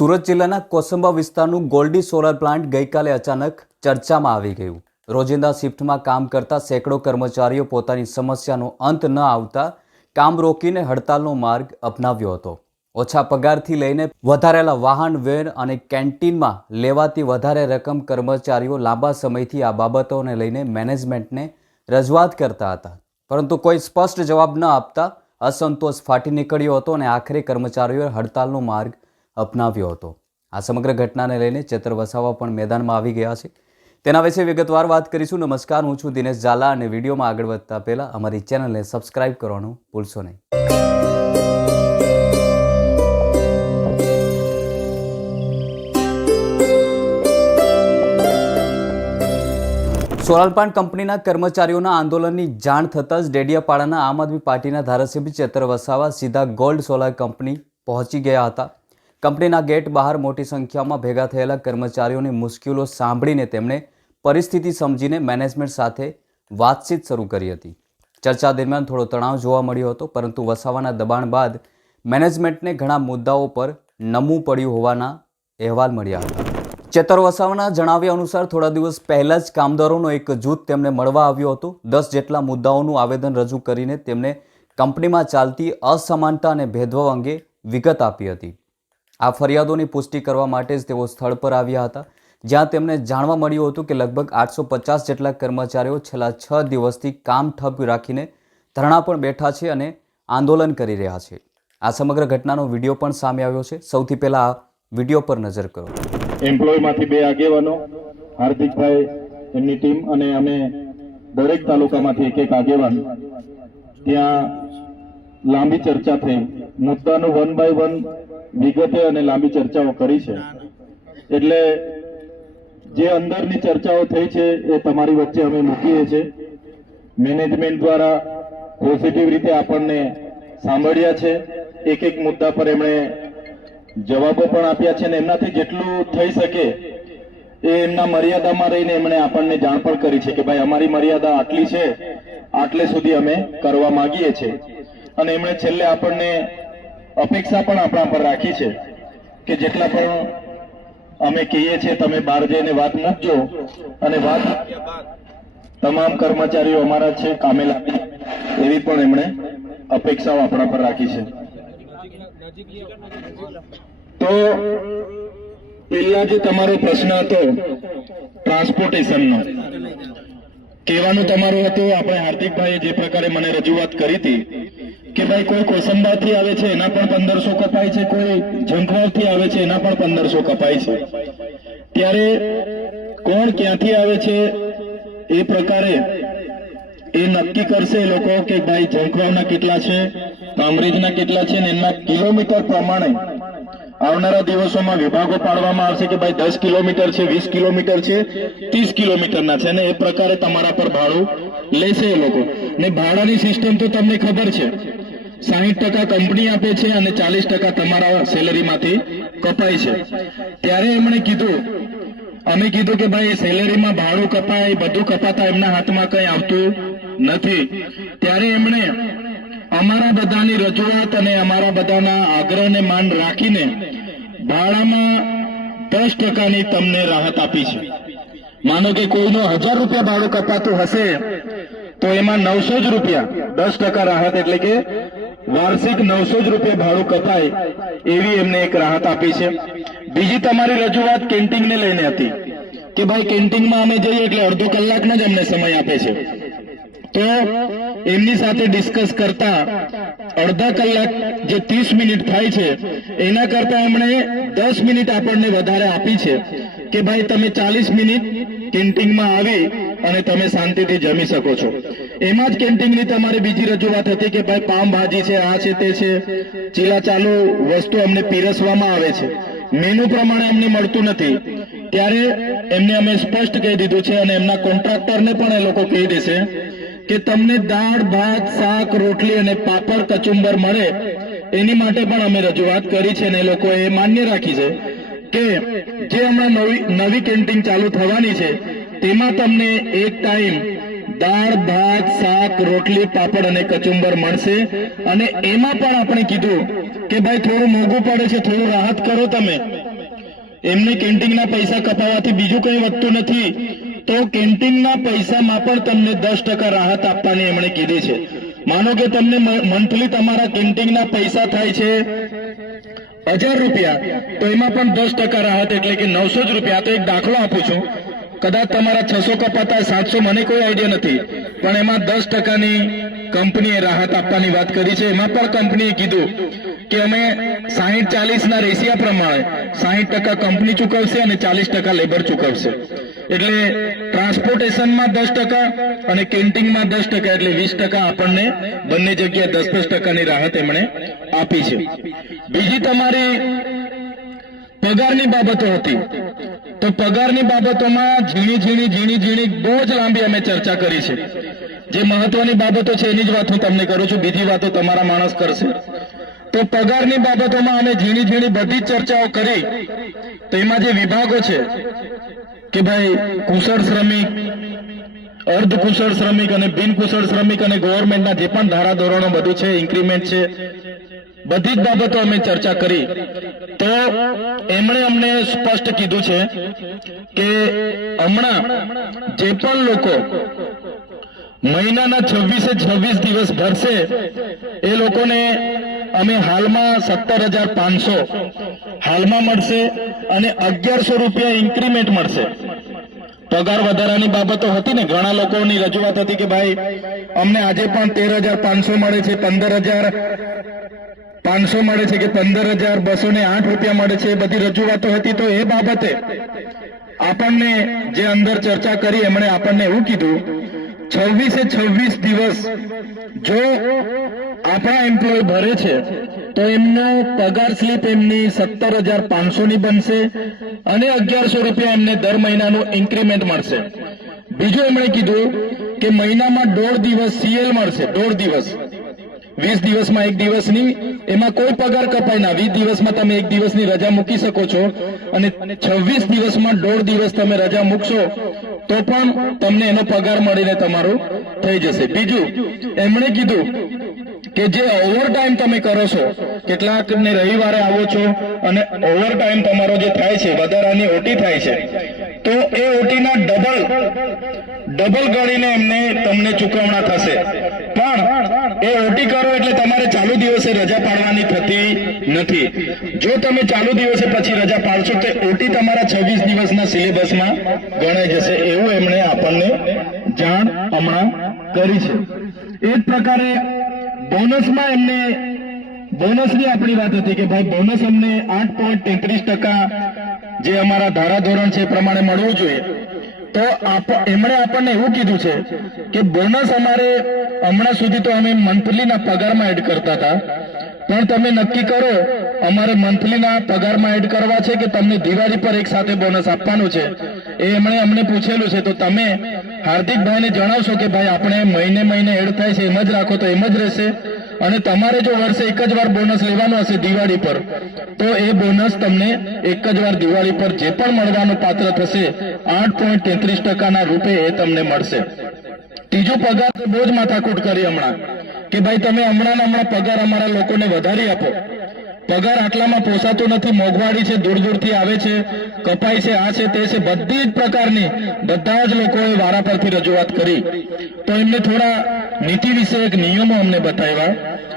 સુરત જિલ્લાના કોસંબા વિસ્તારનું goldy solar plant ગઈકાલે અચાનક ચર્ચામાં આવી ગયું. રોજિંદા શિફ્ટમાં કામ કરતા સેંકડો કર્મચારીઓ પોતાની સમસ્યાનો અંત ન આવતા કામ રોકીને હડતાલનો માર્ગ અપનાવ્યો હતો. ઓછા પગારથી લઈને વધારેલા વાહન, વેર અને કેન્ટીનમાં લેવાતી વધારે રકમ કર્મચારીઓ લાંબા સમયથી આ બાબતોને લઈને મેનેજમેન્ટને રજૂઆત કરતા હતા. પરંતુ કોઈ સ્પષ્ટ જવાબ ન આપતા અસંતોષ ફાટી નીકળ્યો હતો અને આખરે કર્મચારીઓએ હડતાલનો માર્ગ અપનાવ્યો હતો. આ સમગ્ર ઘટનાને લઈને ચેતર વસાવા પણ મેદાનમાં આવી ગયા છે. તેના વિશે વિગતવાર વાત કરીશું. નમસ્કાર, હું છું દિનેશ ઝાલા અને વિડીયોમાં આગળ વધતા પહેલાં અમારી ચેનલને સબસ્ક્રાઇબ કરવાનું ભૂલશો નહીં. સોલાલપાન કંપનીના કર્મચારીઓના આંદોલનની જાણ થતાં જ ડેડિયાપાડાના આમ આદમી પાર્ટીના ધારાસભ્ય ચેતર વસાવા સીધા ગોલ્ડ સોલાર કંપની પહોંચી ગયા હતા. કંપનીના ગેટ બહાર મોટી સંખ્યામાં ભેગા થયેલા કર્મચારીઓની મુશ્કેલીઓ સાંભળીને તેમણે પરિસ્થિતિ સમજીને મેનેજમેન્ટ સાથે વાતચીત શરૂ કરી હતી. ચર્ચા દરમિયાન થોડો તણાવ જોવા મળ્યો હતો, પરંતુ વસાવાના દબાણ બાદ મેનેજમેન્ટને ઘણા મુદ્દાઓ પર નમવું પડ્યું હોવાના અહેવાલ મળ્યા હતા. ચેતર વસાવાના જણાવ્યા અનુસાર, થોડા દિવસ પહેલાં જ કામદારોનો એક જૂથ તેમને મળવા આવ્યો હતો. દસ જેટલા મુદ્દાઓનું આવેદન રજૂ કરીને તેમને કંપનીમાં ચાલતી અસમાનતા અને ભેદભાવ અંગે વિગત આપી હતી. આ ફરિયાદોની પુષ્ટિ કરવા માટે જ તેઓ સ્થળ પર આવ્યા હતા, જ્યાં તેમને જાણવા મળ્યું હતું કે લગભગ આઠસો પચાસ જેટલા કર્મચારીઓ છેલ્લા છ દિવસથી કામ ઠપ રાખીને ધરણા પણ બેઠા છે અને આંદોલન કરી રહ્યા છે. આ સમગ્ર ઘટનાનો વીડિયો પણ સામે આવ્યો છે. સૌથી પહેલા આ વીડિયો પર નજર કરો. એમ્પ્લોયમાંથી બે આગેવાનો, હાર્દિકભાઈ, એમની ટીમ અને અમે દરેક તાલુકામાંથી એક એક આગેવાન ત્યાં લાંબી ચર્ચા થઈ. મુદ્દાનું વન બાય વન વિગતે અને લાંબી ચર્ચાઓ કરી છે. એટલે જે અંદરની ચર્ચાઓ થઈ છે એ તમારી વચ્ચે અમે મૂકીએ છીએ. મેનેજમેન્ટ દ્વારા પોઝિટિવ રીતે આપણને સાંભળ્યા છે. એક એક મુદ્દા પર એમણે જવાબો પણ આપ્યા છે અને એમનાથી જેટલું થઈ શકે એ એમના મર્યાદામાં રહીને એમણે આપણને જાણ પણ કરી છે કે ભાઈ અમારી મર્યાદા આટલી છે આટલે સુધી અમે કરવા માંગીએ છીએ. અને એમણે છેલ્લે આપણને અપેક્ષા પણ આપણા પર રાખી છે કે જેટલા પણ અમે કહીએ છીએ, તમે બહાર જઈને વાત મૂકજો અને વાત તમામ કર્મચારીઓ અમારા છે કામે લાગે એવી પણ એમણે અપેક્ષાઓ આપણા પર રાખી છે. તો પહેલા જે તમારો પ્રશ્ન હતો, ટ્રાન્સપોર્ટેશનનો. કહેવાનું તમારું હતું, આપણે હાર્દિકભાઈએ જે પ્રકારે મને રજૂઆત કરી હતી કે ભાઈ કોઈ કોસંબાથી આવે છે, એના પણ પંદરસો કપાય છે, કોઈ ઝંખવાડથી આવે છે, એના પણ પંદરસો કપાય છે. ત્યારે કોણ ક્યાંથી આવે છે એ પ્રકારે એ નક્કી કરશે લોકો કે ભાઈ જંખવાના કેટલા છે, કામરેજના કેટલા છે, ને એમના કિલોમીટર પ્રમાણે આવનારા દિવસોમાં વિભાગો પાડવામાં આવશે કે ભાઈ દસ કિલોમીટર છે, વીસ કિલોમીટર છે, ત્રીસ કિલોમીટરના છે, ને એ પ્રકારે તમારા પર ભાડું લેશે એ લોકો. ને ભાડાની સિસ્ટમ તો તમને ખબર છે. સાહીઠ ટકા કંપની આપે છે અને ચાલીસ ટકા તમારા સેલેરીમાંથી કપાય છે. ત્યારે એમણે કીધું, અમે કીધું કે ભાઈ, સેલરીમાં ભાડું કપાય, બધું કપાતા એમના હાથમાં કઈ આવતું નથી. ત્યારે એમણે અમારા બધાની રજૂઆત અને અમારા બધાના આગ્રહને માન રાખીને ભાડામાં દસ ટકાની તમને રાહત આપી છે. માનો કે કોઈનો હજાર રૂપિયા ભાડું કપાતું હશે, તો એમાં નવસો જ રૂપિયા દસ ટકા રાહત એટલે કે વાર્ષિક નવસો જ રૂપિયા ભાડું કપાય એવી એમને એક રાહત આપી છે. બીજી તમારી રજૂઆત કેન્ટીનને લઈને હતી કે ભાઈ કેન્ટીનમાં અમે જઈએ એટલે અડધો કલાકનો જ અમને સમય આપે છે. તો એમની સાથે ડિસ્કસ કરતા અડધા કલાક જે ત્રીસ મિનિટ થાય છે, એના કરતા એમણે દસ મિનિટ આપણને વધારે આપી છે કે ભાઈ તમે ચાલીસ મિનિટ કેન્ટીનમાં આવી અને તમે શાંતિથી જમી શકો છો. એમાં જ કેન્ટીનની તમારી બીજી રજૂઆત હતી કે ભાઈ પામ ભાજી છે, આ છે, તે છે. ચીલા ચાલુ વસ્તુ અમને પીરસવામાં આવે છે. મેનુ પ્રમાણે અમને મળતું નથી. ત્યારે એમને અમે સ્પષ્ટ કહી દીધું છે અને એમના કોન્ટ્રાક્ટરને પણ એ લોકો કહી દેશે કે તમને દાળ, ભાત, શાક, રોટલી અને પાપડ, કચુંબર મળે. એની માટે પણ અમે રજૂઆત કરી છે અને એ લોકોએ માન્ય રાખી છે કે જે હમણાં નવી નવી કેન્ટીન ચાલુ થવાની છે, તેમાં તમને એક ટાઈમ દાળ, ભાત, શાક, રોટલી, પાપડ અને કચુંબર મળશે. અને એમાં પણ આપણે કીધું કે ભાઈ થોડું મોંઘું પડે છે, થોડું રાહત કરો તમે. એમને કેન્ટીનના પૈસા કપાવવાથી બીજું કંઈ વધતું નથી. તો કેન્ટીનના પૈસામાં પણ તમને દસ ટકા રાહત આપવાની એમણે કીધી છે. માનો કે તમને મંથલી તમારા કેન્ટીનના પૈસા થાય છે હજાર રૂપિયા, તો એમાં પણ દસ ટકા રાહત એટલે કે નવસો જ રૂપિયા. તો એક દાખલો આપું છું. કદાચ તમારા છસો કપાતા સાતસો મને કોઈ આઈડિયા નથી. પણ એમાં દસ ટકાની કંપનીએ રાહત આપવાની વાત કરી છે. એમાં પણ કંપનીએ કીધું કે અમે સાહીઠ ચાલીસ ના રેશિયા પ્રમાણે સાહીઠ ટકા કંપની ચૂકવશે અને ચાલીસ ટકા લેબર ચૂકવશે. એટલે ટ્રાન્સપોર્ટેશનમાં દસ ટકા અને કેન્ટીનમાં દસ ટકા એટલે વીસ ટકા આપણને બંને જગ્યાએ દસ દસ ટકાની રાહત એમણે આપી છે. બીજી તમારી પગારની બાબતો હતી. તો પગારની બાબતોમાં ઝીણી ઝીણી ઝીણી ઝીણી બહુ જ લાંબી અમે ચર્ચા કરી છે. જે મહત્વની બાબતો છે એની જ વાત હું તમને કરું છું, બીજી વાતો તમારા માણસ કરશે. તો પગારની બાબતોમાં અમે ઝીણી ઝીણી બધી જ ચર્ચાઓ કરી. તો એમાં જે વિભાગો છે, કે ભાઈ કુશળ શ્રમિક, અર્ધ કુશળ શ્રમિક અને બિન કુશળ શ્રમિક અને ગવર્મેન્ટના જે પણ ધારાધોરણો બધું છે ઇન્ક્રીમેન્ટ છે બધી જ બાબતો અમે ચર્ચા કરી. તો એમણે અમને સ્પષ્ટ કીધું છે કે હમણાં જે પણ લોકો મહિનાના છવ્વીસે છવ્વીસ દિવસ ભરશે, એ લોકોને અમે હાલમાં સત્તર હજાર પાંચસો હાલમાં મળશે અને અગિયારસો રૂપિયા ઇન્ક્રીમેન્ટ મળશે. પગાર વધારાની બાબતો હતી ને, ઘણા લોકોની રજૂઆત હતી કે ભાઈ, અમને આજે પણ તેર હજાર પાંચસો મળે છે, પંદર હજાર પાંચસો મળે છે કે પંદર હજાર બસો ને આઠ રૂપિયા મળે છે બધી રજૂઆતો હતી તો એ બાબતે આપણને જે અંદર ચર્ચા કરી, એમણે આપણને એવું કીધું, છવ્વીસે છવ્વીસ દિવસ જો આપણા એમ્પ્લોય ભરે છે, તો એમનો પગાર સ્લીપ એમની સત્તર હજાર પાંચસો ની બનશે અને અગિયારસો રૂપિયા એમને દર મહિનાનું ઇન્ક્રીમેન્ટ મળશે. બીજું એમણે કીધું કે મહિનામાં દોઢ દિવસ સીએલ મળશે, દોઢ દિવસ. વીસ દિવસમાં એક દિવસની, એમાં કોઈ પગાર કપાય ના. વીસ દિવસમાં તમે એક દિવસની રજા મૂકી શકો છો અને છવ્વીસ દિવસમાં દોઢ દિવસ તમે રજા મૂકશો, તો પણ તમને એનો પગાર મળીને તમારું થઈ જશે. બીજું, એમણે કીધું કે જે ઓવર ટાઈમ તમે કરો છો કેટલાક ને રવિવારે આવો છો અને ઓવર ટાઈમ તમારો જે થાય છે, વધારાની ઓટી થાય છે, તો એ ઓટીના ડબલ ડબલ ગણીને એમને તમને ચૂકવણા થશે. પણ એ ઓટી કરો એટલે તમારે ચાલુ દિવસે રજા પાડવાની થતી નથી. જો તમે ચાલુ દિવસે પછી રજા પાડશો, તો ઓટી તમારા છવ્વીસ દિવસના સિલેબસમાં ગણાઈ જશે. એવું એમણે આપણને જાણ હમણાં કરી છે. એ જ પ્રકારે બોનસમાં એમને, બોનસની આપણી વાત હતી કે ભાઈ બોનસ અમને આઠ પોઈન્ટ તેત્રીસ ટકા જે અમારા ધારાધોરણ છે એ પ્રમાણે મળવું જોઈએ. તો એમણે આપણને એવું કીધું છે કે બોનસ અમારે હમણાં સુધી તો અમે મંથલીના પગારમાં એડ કરતા હતા. પણ તમે નક્કી કરો, અમારે મંથલીના પગારમાં એડ કરવા છે કે તમને દિવાળી પર એક સાથે બોનસ આપવાનું છે? એ એમણે અમને પૂછેલું છે. તો તમે હાર્દિકભાઈને જણાવશો કે ભાઈ, આપણે મહિને મહિને એડ થાય છે, એમ જ રાખો તો એમ જ રહેશે? અને તમારે જો વર્ષે એક જ વાર બોનસ લેવાનું હશે દિવાળી પર, તો એ બોનસ તમને એક જ વાર દિવાળી પર જે પણ મળવાનું પાત્ર થશે, આઠ પોઈન્ટ તેત્રીસ ટકાના રૂપે એ તમને મળશે. ત્રીજો પગાર તો બહુ જ માથાકૂટ કરી હમણાં, કે ભાઈ તમે હમણાં હમણાં પગાર અમારા લોકોને વધારી આપો. પગાર આટલામાં પોસાતો નથી, મોંઘવારી છે, દૂર દૂરથી આવે છે, કપાય છે, આ છે, તે છે, બધી જ પ્રકારની, બધા જ લોકોએ વારા પરથી રજૂઆત કરી. તો એમને થોડા નીતિ વિષયક નિયમો અમને બતાવ્યા,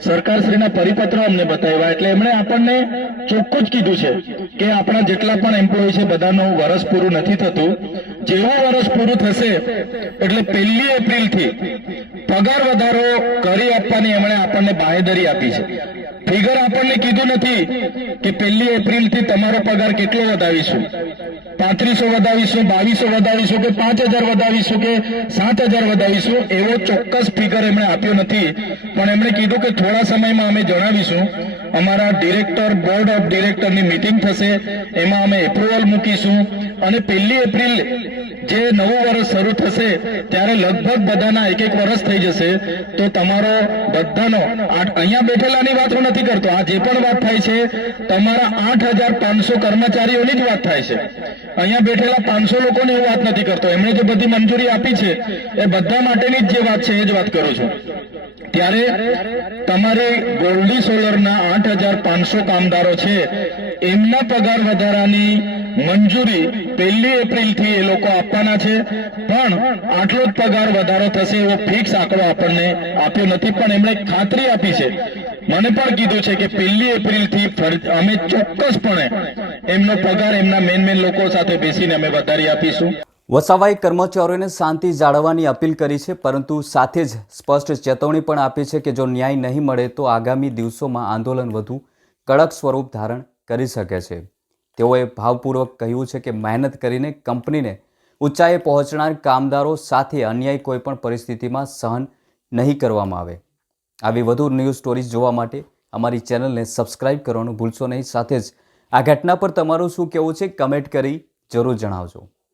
સરકારશ્રીના પરિપત્રો અમને બતાવ્યા, એટલે એમણે આપણને ચોખ્ખું જ કીધું છે કે આપણા જેટલા પણ એમ્પ્લોય છે, બધાનું વરસ પૂરું નથી થતું. જેવું વરસ પૂરું થશે, એટલે પહેલી એપ્રિલથી પગાર વધારો કરી આપવાની એમણે આપણને બાહેધરી આપી છે. ફિગર આપણને કીધું નથી કે પહેલી એપ્રિલથી તમારો પગાર કેટલો વધાવીશું? પાંત્રીસો વધાવીશું, બાવીસો વધાવીશું કે પાંચ હજાર વધાવીશું કે સાત હજાર વધાવીશું? એવો ચોક્કસ ફિગર એમણે આપ્યો નથી. પણ એમણે કીધું કે થોડા સમયમાં અમે જણાવીશું, અમારા ડિરેક્ટર બોર્ડ ઓફ ડિરેક્ટરની મીટિંગ થશે, એમાં અમે એપ્રુવલ મૂકીશું. અને પહેલી એપ્રિલ જે નવું વર્ષ શરૂ થશે, ત્યારે લગભગ બધાના એક એક વર્ષ થઈ જશે. તો તમારો બધાનો અહીંયા બેઠેલાની વાત હું નથી કરતો. આ જે પણ વાત થાય છે, તમારા આઠ હજાર પાંચસો કર્મચારીઓની જ વાત થાય છે. અહીંયા બેઠેલા પાંચસો લોકોની હું વાત નથી કરતો. એમણે જે બધી મંજૂરી આપી છે, એ બધા માટેની જ જે વાત છે, એ જ વાત કરું છું. ત્યારે તમારે ગોલ્ડી સોલરના આઠ હજાર પાંચસો કામદારો છે, એમના પગાર વધારાની મંજૂરી પહેલી એપ્રિલથી એ લોકો આપવાના છે. પણ આટલો જ પગાર વધારો થશે એવો ફિક્સ આંકડો આપણને આપ્યો નથી. પણ એમણે ખાતરી આપી છે. મને પણ કીધું છે કે પહેલી એપ્રિલથી અમે ચોક્કસપણે એમનો પગાર એમના મેન મેન લોકો સાથે બેસીને અમે વધારી આપીશું. વસાવાએ કર્મચારીઓને શાંતિ જાળવવાની અપીલ કરી છે, પરંતુ સાથે જ સ્પષ્ટ ચેતવણી પણ આપી છે કે જો ન્યાય નહીં મળે તો આગામી દિવસોમાં આંદોલન વધુ કડક સ્વરૂપ ધારણ કરી શકે છે. તેઓએ ભાવપૂર્વક કહ્યું છે કે મહેનત કરીને કંપનીને ઊંચાઈએ પહોંચનાર કામદારો સાથે અન્યાય કોઈપણ પરિસ્થિતિમાં સહન નહીં કરવામાં આવે. આવી વધુ ન્યૂઝ સ્ટોરીઝ જોવા માટે અમારી ચેનલને સબસ્ક્રાઇબ કરવાનું ભૂલશો નહીં. સાથે જ આ ઘટના પર તમારું શું કહેવું છે કમેન્ટ કરી જરૂર જણાવજો.